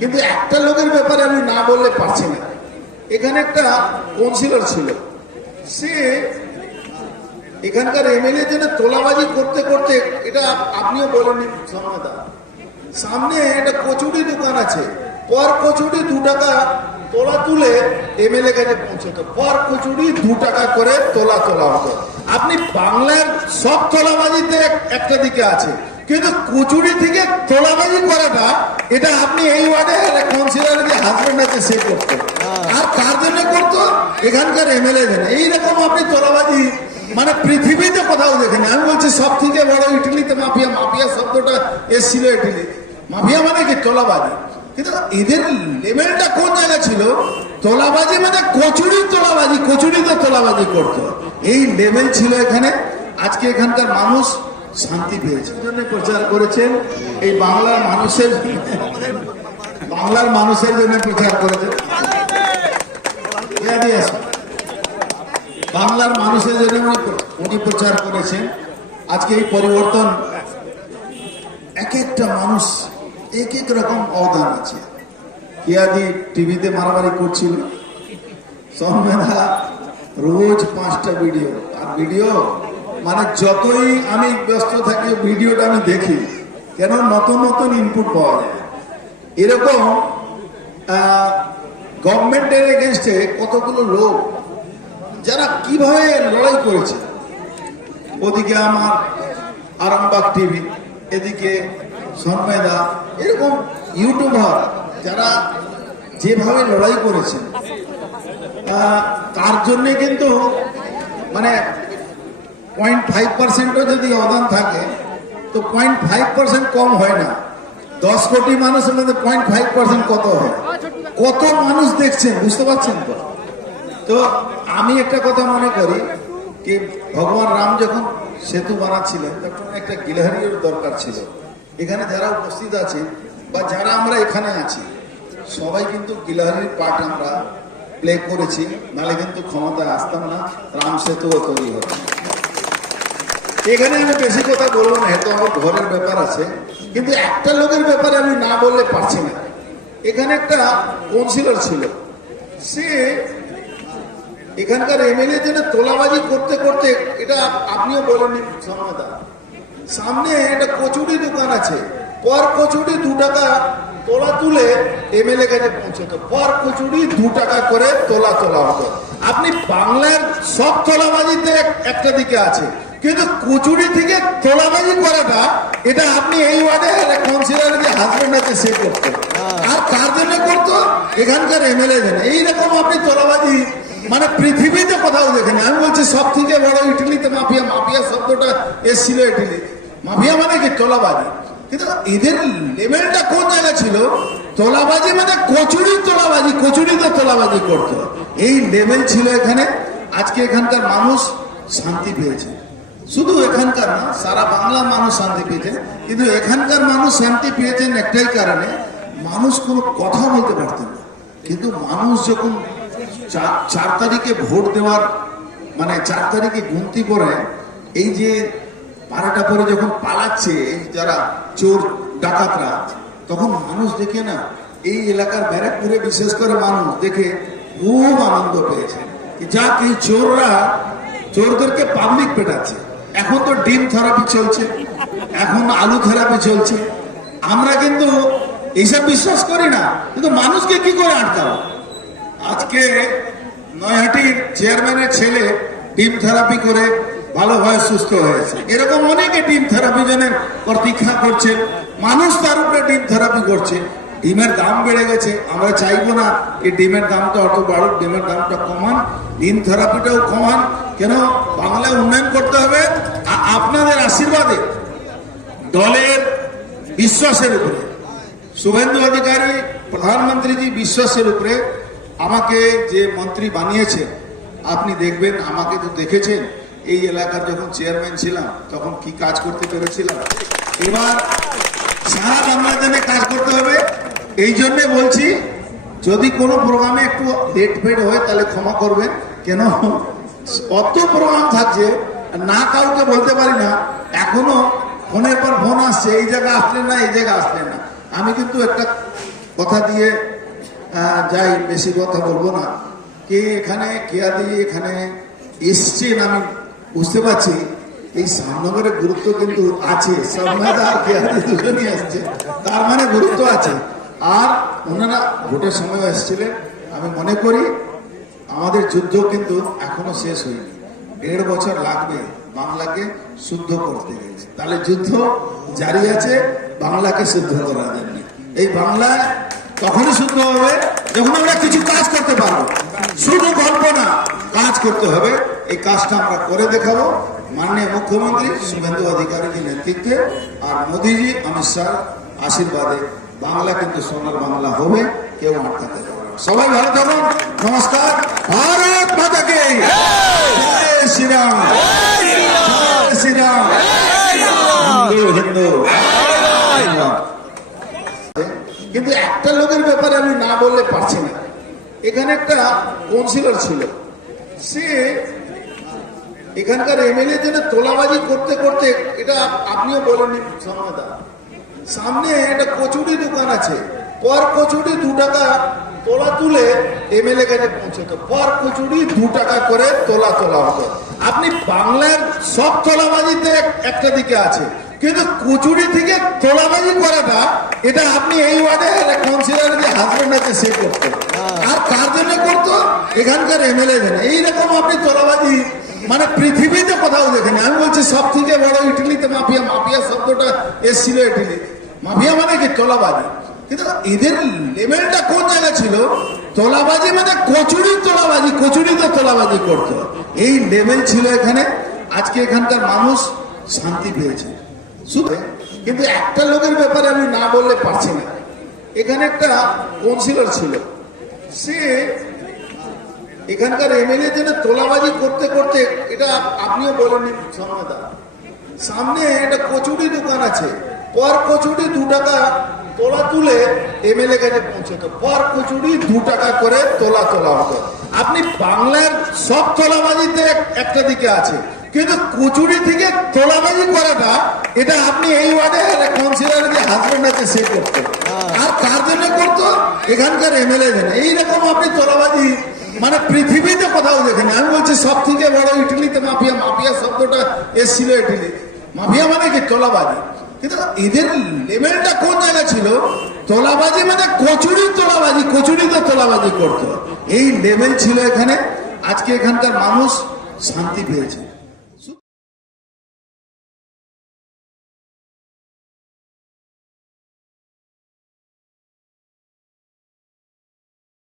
কিন্তু একটা লোকের ব্যাপারে আমি না বললে পারছি না। এখানে একটা কাউন্সিলর ছিল, সে এখানকার এমএলএ জন্য তোলাবাজি করতে করতে, এটা আপনিও বলেন সামনেদা, সামনে একটা কচুরি দোকান আছে, পর কচুরি 2 টাকা তোলা তুলে এমএলএ কাছে পৌঁছতো, পর কচুরি 2 টাকা করে তোলা হতো। আপনি বাংলার সব তোলাবাজিতে একটা দিকে আছে, কিন্তু কচুরি থেকে তোলাবাজি করাটা, এটা আপনি এই ওয়ার্ডে কাউন্সিলরের যে হাজবেন্ড আছে সে করতো, আর কার জন্য করতো? এখানকার এমএলএ জন্য। এইরকম আপনি তোলাবাজি মানে পৃথিবীতে কোথাও দেখেনি। আমি বলছি সব থেকে বড় ইটালিতে মাফিয়া, মাফিয়া শব্দটা এসেছিল ইটালি। মাফিয়া মানে কি? তোলাবাজি। কিন্তু এদের লেভেলটা কোন জায়গায় ছিল? তোলাবাজি মানে কচুরি তোলাবাজি, কচুরিতে তোলাবাজি করতো, এই লেভেল ছিল এখানে। আজকে এখানকার মানুষ শান্তি পেয়েছে, জন্য প্রচার করেছেন। এই বাংলার মানুষের জন্য প্রচার করেছেন, বাংলার মানুষের জন্য উনি প্রচার করেছেন। আজকে এই পরিবর্তন, এক একটা মানুষ এক এক রকম অবদান আছে। কিয়াদি টিভিতে মারামারি করছিল, সৌমেধা রোজ 5টা ভিডিও, আর ভিডিও মানে যতই আমি ব্যস্ত থাকি ভিডিওটা আমি দেখি, কেন নতুন নতুন ইনপুট পাওয়া যায়। এরকম গভর্নমেন্টের এগেনস্টে কতগুলো লোক যারা কিভাবে লড়াই করেছে। ওদিকে আমার আরামবাগ টিভি, এদিকে সন্মেদা, এরকম ইউটিউবার যারা যেভাবে লড়াই করেছে, তার জন্য কিন্তু মানে 0.5%ও যদি অবদান থাকে, তো 0.5% কম হয় না। 10 কোটি মানুষের মধ্যে 0.5% কত হয়? কত মানুষ দেখছেন, বুঝতে পারছেন তো? তো আমি একটা কথা মনে করি কি, ভগবান রাম যখন সেতু বানাচ্ছিলেন তখন একটা গিলহারির দরকার ছিল। এখানে যারা উপস্থিত আছে বা যারা আমরা এখানে আছি, সবাই কিন্তু গিলহারির পার্ট আমরা প্লে করেছি, নাহলে কিন্তু ক্ষমতায় আসতাম না, রাম সেতুও তৈরি হতো। এখানে আমি বেশি কথা বলবো না, এত আমার ঘরের ব্যাপার আছে। কিন্তু একটা লোকের ব্যাপারে আমি না বললে পারছি না। এখানে একটা কাউন্সিলর ছিল, সে এখানকার এমএলএ জন্য তোলাবাজি করতে করতে, এটা আপনিও বলেন সামনেদা, সামনে একটা কচুরি দোকান আছে, পর কচুরি 2 টাকা তোলা তুলে এমএলএ কাছে পৌঁছতো, পর কচুরি 2 টাকা করে তোলা হতো। আপনি বাংলার সব তোলাবাজিতে একটা দিকে আছে, কিন্তু কচুরি থেকে তোলাবাজি করাটা, এটা আপনি এই ওয়ার্ডে কাউন্সিলরের যে হাজবেন্ড আছে সে করতো, আর কার জন্য করতো? এখানকার এমএলএ জন্য। এইরকম আপনি তোলাবাজি মানে পৃথিবীতে কোথাও দেখেনি। আমি বলছি সব থেকে বড় ইটালিতে মাফিয়া, মাফিয়া শব্দটা এসেছিল ইটালি। মাফিয়া মানে কি? তোলাবাজি। কিন্তু এদের লেভেলটা কোন জায়গায় ছিল? তোলাবাজি মানে কচুরি তোলাবাজি, কচুরিতে তোলাবাজি করতো, এই লেভেল ছিল এখানে। আজকে এখানকার মানুষ শান্তি পেয়েছে, শুধু এখানকার না, সারা বাংলার মানুষ শান্তি পেয়েছে। কিন্তু এখানকার মানুষ শান্তি পেয়েছেন একটাই কারণে, মানুষ কোনো কথা বলতে পারতেন না। কিন্তু মানুষ যখন 4 তারিখে ভোট দেওয়ার মানে 4 তারিখে গুনতি করে, এই যে 12টা পরে যখন পালাচ্ছে যারা চোর ডাকাতরা, তখন মানুষ দেখে না, এই এলাকার ব্যারাকপুরে বিশেষ করে মানুষ দেখে খুব আনন্দ পেয়েছে। যাক, এই চোরদেরকে পাবলিক পেটাচ্ছে। এখন তো ডিম থেরাপি চলছে, এখন আলু থেরাপি চলছে। আমরা কিন্তু এইসব বিশ্বাস করি না, কিন্তু মানুষকে কি করে আটকাবো? আজকে নৈহাটির চেয়ারম্যানের ছেলে ডিম থেরাপি করে ভালোভাবে সুস্থ হয়েছে। এরকম অনেকে ডিম থেরাপি জন্য প্রতীক্ষা করছে, মানুষ তার উপরে ডিম থেরাপি করছে। ডিমের দাম বেড়ে গেছে, আমরা চাইবো না এই ডিমের দামটা অত বাড়ুক, ডিমের দামটা কমান, ডিম থেরাপিটাও কমান। কেন? বাংলায় উন্নয়ন করতে হবে আপনাদের আশীর্বাদে, দলের বিশ্বাসের উপরে। শুভেন্দু অধিকারী প্রধানমন্ত্রীজি বিশ্বাসের উপরে আমাকে যে মন্ত্রী বানিয়েছে, আপনি দেখবেন, আমাকে তো দেখেছেন এই এলাকার যখন চেয়ারম্যান ছিলাম তখন কি কাজ করতে পেরেছিলাম। এবার সারা বাংলার জন্য কাজ করতে হবে। এই জন্যে বলছি, যদি কোনো প্রোগ্রামে একটু লেট ফেট হয় তাহলে ক্ষমা করবেন। কেন? অত প্রোগ্রাম থাকছে, না কাউকে বলতে পারি না। এখনো ফোনের পর ফোন আসছে, এই জায়গা আসলেন না, এই জায়গা আসলেন না। আমি কিন্তু একটা কথা দিয়ে যাই, বেশি কথা বলবো না। কে এখানে কেয়াদি এখানে এসছেন আমি বুঝতে পারছি। এই শ্যামনগরের গুরুত্ব কিন্তু আছে, শ্যামনাদা আর কেয়াদি দুজনই আসছে, তার মানে গুরুত্ব আছে। আর ওনারা ভোটের সময় এসেছিলেন। আমি মনে করি আমাদের যুদ্ধ কিন্তু এখনো শেষ হয়নি, 1.5 বছর লাগবে বাংলাকে শুদ্ধ করতে গেলে। তাহলে যুদ্ধ জারি আছে বাংলাকে শুদ্ধ করার জন্য। এই বাংলা তখনই শুদ্ধ হবে যখন আমরা কিছু কাজ করতে পারবো। শুধু গল্প না, কাজ করতে হবে। এই কাজটা আমরা করে দেখাবো মাননীয় মুখ্যমন্ত্রী শুভেন্দু অধিকারীর নেতৃত্বে আর মোদীজি অমিত শাহ আশীর্বাদে বাংলা কিন্তু সোনার বাংলা হবে, কেউ আটকাতে পারবে না। সবাই ভালো থাকুন, নমস্কার। ভারত মাতাকে জয় শ্রীরাম, জয় শ্রীরাম, হিন্দু হিন্দু। কিন্তু একটা লোকের ব্যাপারে আমি না বললে পারছি না। এখানে একটা কাউন্সিলর ছিল, সে এখানকার এমএলএ জন্য তোলাবাজি করতে করতে, এটা আপনিও বলেননি সামনাদা, সামনে একটা কচুরি দোকান আছে, পর কচুরি 2 টাকা তোলা তুলে এমএলএ কাছে পৌঁছতো। পর কচুরি 2 টাকা করে তোলা হতো। আপনি বাংলার সব তোলাবাজিতে একটা দিকে আছে, কিন্তু কচুরি থেকে তোলাবাজি করাটা, এটা আপনি এই ওয়ার্ডে কাউন্সিলর যে হাজবেন্ড আছে সে করতো। আর কার জন্য করতো? এখানকার এমএলএ জন্য। এইরকম আপনি তোলাবাজি মানে পৃথিবীতে কোথাও দেখেনি। আমি বলছি সব থেকে বড় ইটালিতে মাফিয়া, মাফিয়া শব্দটা এসেছিল ইটালি। মাফিয়া মানে কি? তোলাবাজি। কিন্তু এদের লেভেলটা কোন জায়গায় ছিল? তোলাবাজি মানে কচুরি তোলাবাজি, কচুরি তো তোলাবাজি করতো, এই লেভেল ছিল এখানে। আজকে এখানকার মানুষ শান্তি পেয়েছে শুধু। কিন্তু একটা লোকের ব্যাপারে আমি না বললে পারছি না। এখানে একটা কাউন্সিলর ছিল, সে এখানকার এমএলএ জন্য তোলাবাজি করতে করতে, এটা আপনিও বলেননি সামনাদা, সামনে একটা কচুরি দোকান আছে, পর কচুরি 2 টাকা তোলা তুলে এমএলএ কাছে পৌঁছতো। পর কচুরি 2 টাকা করে তোলা হতো। আপনি বাংলার সব তোলাবাজিতে একটা দিকে আছে, কিন্তু কচুরি থেকে তোলাবাজি করাটা, এটা আপনি এই ওয়ার্ডে কাউন্সিলর যে হাজবেন্ড আছে সে করতো। আর কার জন্য করতো? এখানকার এমএলএ জন্য। এইরকম আপনি তোলাবাজি মানে পৃথিবীতে কোথাও দেখেনি। আমি বলছি সব থেকে বড় ইটালিতে মাফিয়া, মাফিয়া শব্দটা এসেছিল ইটালি। মাফিয়া মানে কি? তোলাবাজি। কিন্তু এদের লেভেলটা কোন জায়গায় ছিল? তোলাবাজি মানে কচুরি তোলাবাজি, কচুরি তো তোলাবাজি করতো, এই লেভেল ছিল এখানে। আজকে এখানকার মানুষ শান্তি পেয়েছে।